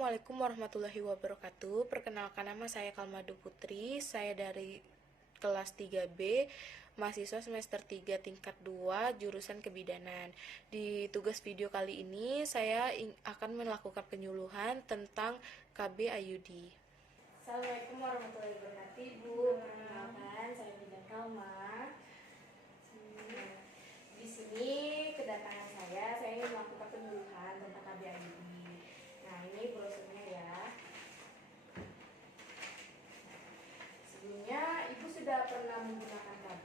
Assalamualaikum warahmatullahi wabarakatuh. Perkenalkan, nama saya Kalmadu Putri. Saya dari kelas 3B, mahasiswa semester 3 tingkat 2, jurusan kebidanan. Di tugas video kali ini, saya akan melakukan penyuluhan tentang KB IUD. Assalamualaikum warahmatullahi wabarakatuh, Ibu. Perkenalkan, saya Bidan Kalma. Di sini kedatangan saya ingin melakukan penyuluhan tentang KB IUD. Nah, ini brosurnya ya. Sebelumnya, Ibu sudah pernah menggunakan KB?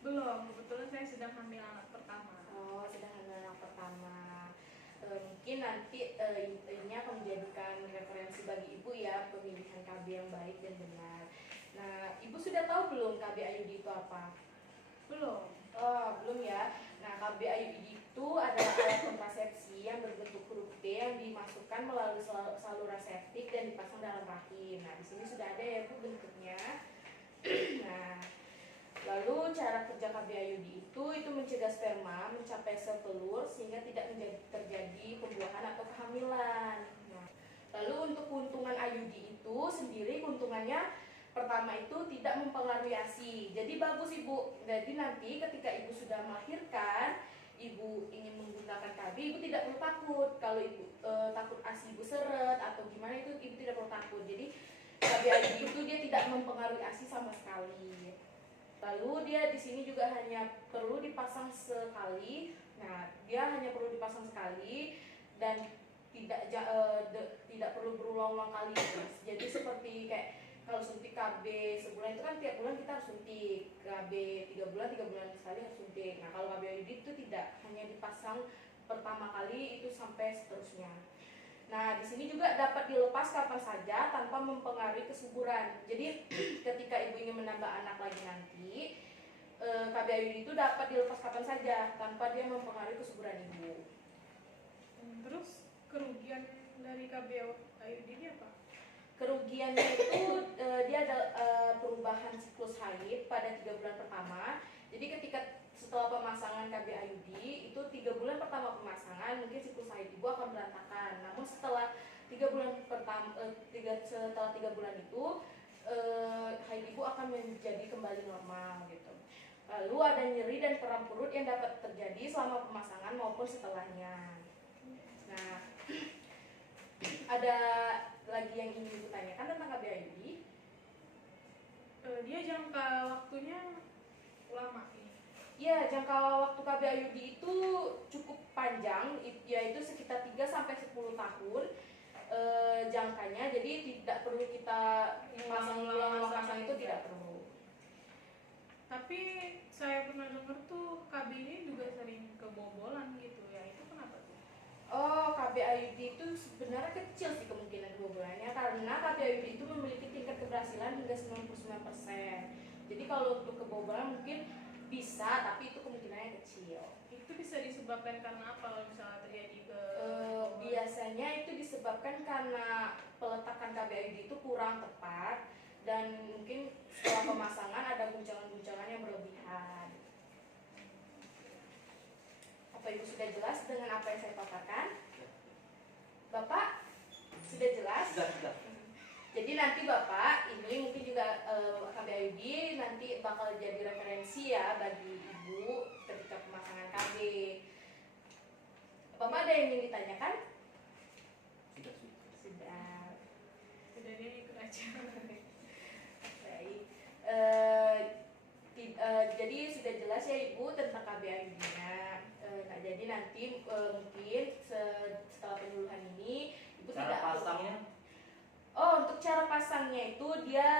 Belum, kebetulan saya sedang hamil anak pertama. Oh, sedang hamil anak pertama. Mungkin nanti ini akan menjadikan referensi bagi Ibu ya, pemilihan KB yang baik dan benar. Nah, Ibu sudah tahu belum KB IUD itu apa? Belum. Oh, belum ya. Nah, KB IUD itu adalah alat kontrasepsi yang berbentuk huruf D yang dimasukkan melalui saluran septik dan dipasang dalam rahim. Nah, di sini sudah ada ya Bu bentuknya. Nah, lalu cara kerja KB IUD itu mencegah sperma mencapai sel telur sehingga tidak terjadi pembuahan atau kehamilan. Nah, lalu untuk keuntungan IUD itu sendiri, keuntungannya pertama itu tidak mempengaruhi ASI. Jadi bagus Ibu. Jadi nanti ketika Ibu sudah melahirkan, Ibu ingin menggunakan KB, Ibu tidak perlu takut. Kalau Ibu takut ASI Ibu seret atau gimana, itu Ibu tidak perlu takut. Jadi KB IUD itu dia tidak mempengaruhi ASI sama sekali. Lalu dia di sini juga hanya perlu dipasang sekali. Nah, dia hanya perlu dipasang sekali dan tidak perlu berulang-ulang kali. Jadi seperti kayak kalau suntik KB sebulan itu kan tiap bulan kita harus suntik. KB 3 bulan sekali harus suntik. Nah, kalau KB IUD itu tidak, hanya dipasang pertama kali itu sampai seterusnya. Nah, di sini juga dapat dilepas kapan saja tanpa mempengaruhi kesuburan. Jadi ketika Ibu ingin menambah anak lagi nanti, KB IUD itu dapat dilepas kapan saja tanpa dia mempengaruhi kesuburan Ibu. Terus kerugian dari KB IUD ini apa? Kerugiannya itu dia ada perubahan siklus haid pada 3 bulan pertama. Jadi ketika setelah pemasangan KB IUD itu 3 bulan pertama pemasangan mungkin siklus haid Ibu akan berantakan. Namun setelah 3 bulan pertama setelah 3 bulan itu haid Ibu akan menjadi kembali normal gitu. Lalu ada nyeri dan kram perut yang dapat terjadi selama pemasangan maupun setelahnya. Nah, ada lagi yang ingin Ibu tanyakan tentang KB IUD? Dia jangka waktunya lama ini. Ya, jangka waktu KB IUD itu cukup panjang, yaitu sekitar 3-10 tahun jangkanya. Jadi tidak perlu kita pasang itu tidak perlu. Tapi saya pernah dengar tuh KB ini juga sering kebobolan gitu ya. Itu kenapa tuh? Oh, KB IUD itu sebenarnya kecil sih kemungkinan kebobolannya karena KB IUD itu memiliki tingkat keberhasilan hingga 99%. Jadi kalau untuk kebobolan mungkin bisa, tapi itu kemungkinannya kecil. Itu bisa disebabkan karena apa kalau misalnya terjadi biasanya itu disebabkan karena peletakan KB IUD itu kurang tepat dan mungkin setelah pemasangan ada guncangan-guncangan yang berlebihan. Apa Ibu sudah jelas dengan apa yang saya paparkan? Bapak sudah jelas? Sudah. Jadi nanti Bapak ini mungkin juga KB IUD nanti bakal jadi referensi ya bagi Ibu ketika pemasangan KB. Bapak ada yang ingin ditanyakan? Sudah. Sudah, dia ikut aja. Baik. Jadi sudah jelas ya Ibu tentang KB IUD-nya. Nah, jadi nanti mungkin setelah penyuluhan ini Ibu Cara tidak pasangnya? Oh, untuk cara pasangnya itu dia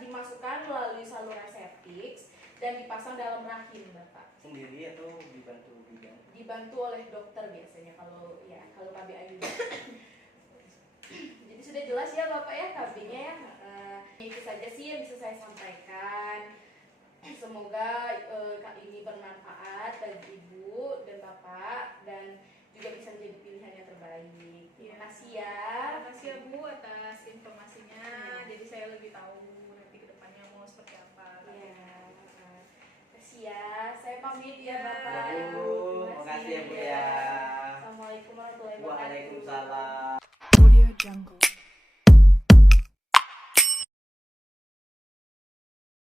dimasukkan melalui saluran septik dan dipasang dalam rahim, Bapak. Sendiri atau dibantu bidan? Dibantu oleh dokter biasanya kalau KB IUD. Jadi sudah jelas ya Bapak ya KB-nya ya. Itu saja sih yang bisa saya sampaikan. Semoga ini bermanfaat bagi Ibu dan Bapak dan juga bisa menjadi pilihan yang terbaik. Terima kasih ya. Terima kasih ya Bu atas informasinya. Jadi saya lebih tahu nanti ke depannya mau seperti apa. Iya. Terima kasih ya. Saya pamit ya Bapak. Ya, Bu. Terima Makasih ya Bu ya. Assalamualaikum warahmatullahi wabarakatuh. Waalaikumsalam. Jungle.